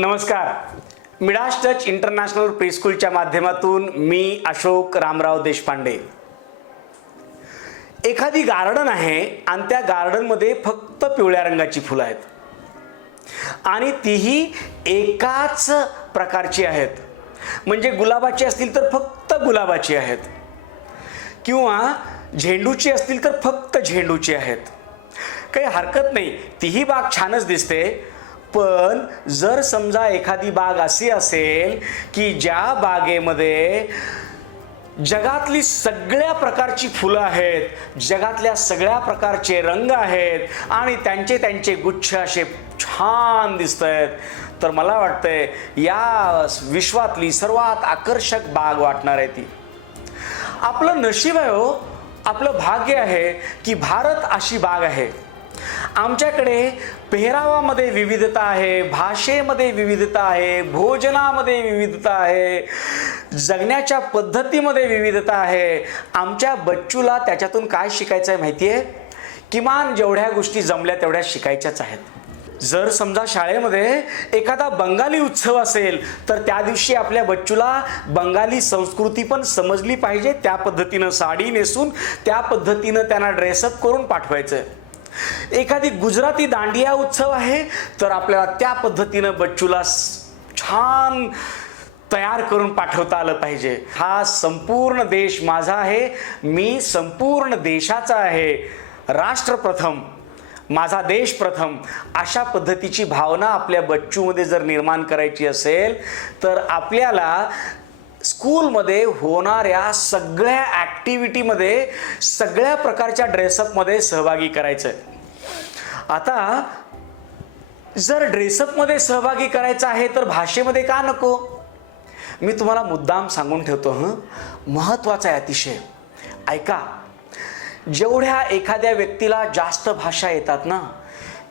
नमस्कार. Midas touch international प्रीस्कूलच्या माध्यमातून मी अशोक रामराव देशपांडे. एखादी गार्डन आहे आणि त्या गार्डनमध्ये फक्त पिवळ्या रंगाची फुलं आहेत. आणि तीही एकाच प्रकारची आहेत. म्हणजे गुलाबाची असतील तर फक्त गुलाबाची आहेत. किंवा झेंडूची असतील तर फक्त झेंडूची आहेत. काही हरकत नाही. तीही बाग छानच दिसते. पण जर समजा एखादी बाग अशी असेल की ज्या बागेमध्ये जगातली सगळ्या प्रकारची फुलं आहेत जगातल्या सगळ्या प्रकारचे रंग आहेत आणि त्यांचे त्यांचे गुच्छ असे छान दिसत आहेत तर मला वाटतंय या विश्वातली सर्वात आकर्षक बाग वाटणार आहे ती. आपलं नशीब आहे हो आपलं भाग्य आहे की भारत अशी बाग आहे. आमच्याकडे पेहरावामध्ये विविधता आहे भाषेमध्ये विविधता आहे भोजनामध्ये विविधता आहे जगण्याच्या पद्धतीमध्ये विविधता आहे. आमच्या बच्चूला त्याच्यातून काय शिकायचं आहे माहिती आहे किमान जेवढ्या गोष्टी जमल्या तेवढ्या शिकायच्याच आहेत. जर समजा शाळेमध्ये एखादा बंगाली उत्सव असेल तर त्या दिवशी आपल्या बच्चूला बंगाली संस्कृती पण समजली पाहिजे. त्या पद्धतीनं साडी नेसून त्या पद्धतीनं त्यांना ड्रेसअप करून पाठवायचं. एखादी गुजराती दांडिया उत्सव आहे तर आपल्याला त्या पद्धतीनं बच्चूला छान तयार करून पाठवता आलं पाहिजे. हा संपूर्ण देश माझा आहे मी संपूर्ण देशाचा आहे. राष्ट्र प्रथम माझा देश प्रथम अशा पद्धतीची भावना आपल्या बच्चूमध्ये जर निर्माण करायची असेल तर आपल्याला स्कूलमध्ये होणाऱ्या सगळ्या ॲक्टिव्हिटीमध्ये सगळ्या प्रकारच्या ड्रेसअपमध्ये सहभागी करायचं आहे आता जर ड्रेसअपमध्ये सहभागी करायचं आहे तर भाषेमध्ये का नको? मी तुम्हाला मुद्दाम सांगून ठेवतो हं. महत्त्वाचा आहे अतिशय. ऐका जेवढ्या एखाद्या व्यक्तीला जास्त भाषा येतात ना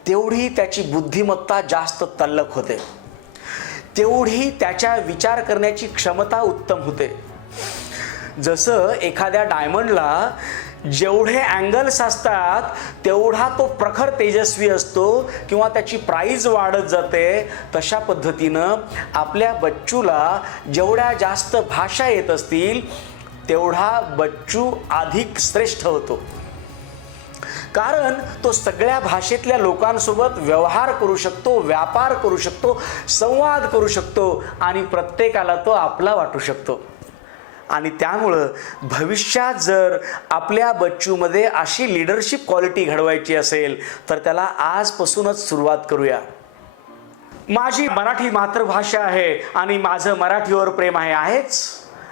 तेवढी त्याची बुद्धिमत्ता जास्त तल्लक होते. तेवढी त्याच्या विचार करण्याची क्षमता उत्तम होते. जसं एखाद्या डायमंडला जेवढे अँगल्स असतात तेवढा तो प्रखर तेजस्वी असतो किंवा त्याची प्राईज वाढत जाते तशा पद्धतीनं आपल्या बच्चूला जेवढ्या जास्त भाषा येत असतील तेवढा बच्चू अधिक श्रेष्ठ होतो. कारण तो सगळ्या भाषेतल्या लोकांसोबत व्यवहार करू शकतो व्यापार करू शकतो संवाद करू शकतो आणि प्रत्येकाला तो आपला वाटू शकतो. आणि त्यामुळं भविष्यात जर आपल्या बच्चूमध्ये अशी लिडरशिप क्वालिटी घडवायची असेल तर त्याला आजपासूनच सुरुवात करूया. माझी मराठी मातृभाषा आहे आणि माझं मराठीवर प्रेम आहे आहेच?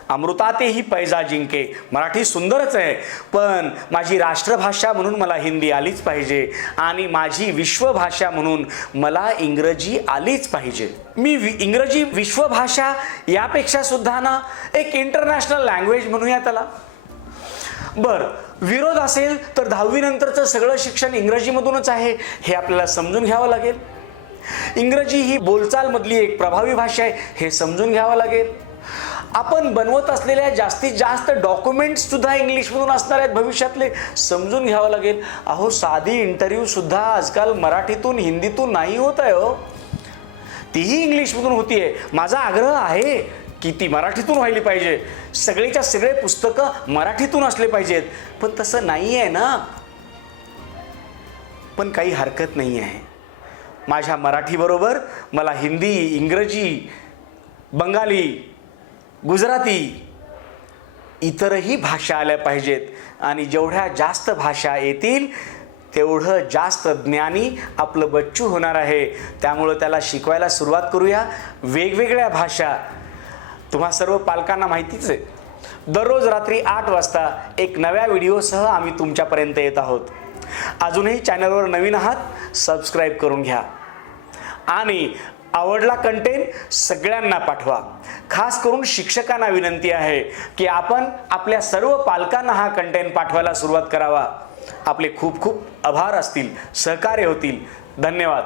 अमृतातेही पैजा जिंके. मराठी सुंदरच आहे. पण माझी राष्ट्रभाषा म्हणून मला हिंदी आलीच पाहिजे आणि माझी विश्वभाषा म्हणून मला इंग्रजी आलीच पाहिजे. मी वि इंग्रजी विश्वभाषा यापेक्षा सुद्धा ना एक इंटरनॅशनल लँग्वेज म्हणूया त्याला. बर विरोध असेल तर दहावीनंतरचं सगळं शिक्षण इंग्रजीमधूनच आहे हे आपल्याला समजून घ्यावं लागेल. इंग्रजी ही बोलचालमधली एक प्रभावी भाषा आहे हे समजून घ्यावं लागेल. आपण बनवत असलेल्या जास्तीत जास्त डॉक्युमेंट्स सुद्धा इंग्लिशमधून असणार आहेत भविष्यातले. समजून घ्यावं लागेल. अहो साधी इंटरव्ह्यू सुद्धा आजकाल मराठीतून हिंदीतून नाही होत आहे हो. तीही इंग्लिशमधून होतीये. माझा आग्रह आहे की ती मराठीतून व्हायली पाहिजे. सगळीच्या सगळे पुस्तकं मराठीतून असले पाहिजेत. पण तसं नाही आहे ना. पण काही हरकत नाही आहे माझ्या मराठीबरोबर मला हिंदी इंग्रजी बंगाली गुजराती इतरही भाषा आल्या पाहिजेत. आणि जेवढ्या जास्त भाषा येतील तेवढं जास्त ज्ञानी आपलं बच्चू होणार आहे. त्यामुळं त्याला शिकवायला सुरुवात करूया. वेगवेगळ्या भाषा. तुम्हा सर्व पालकांना माहितीच आहे. दररोज रात्री आठ वाजता एक नव्या व्हिडिओसह आम्ही तुमच्यापर्यंत येत आहोत. अजूनही चॅनलवर नवीन आहात सबस्क्राईब करून घ्या. आणि आवडला कंटेंट सगळ्यांना पाठवा. खास करून शिक्षकांना विनंती आहे की आपण आपल्या सर्व पालकांना हा कंटेंट पाठवायला सुरुवात करावा. आपले खूप खूप आभार असतील सहकार्य होतील. धन्यवाद.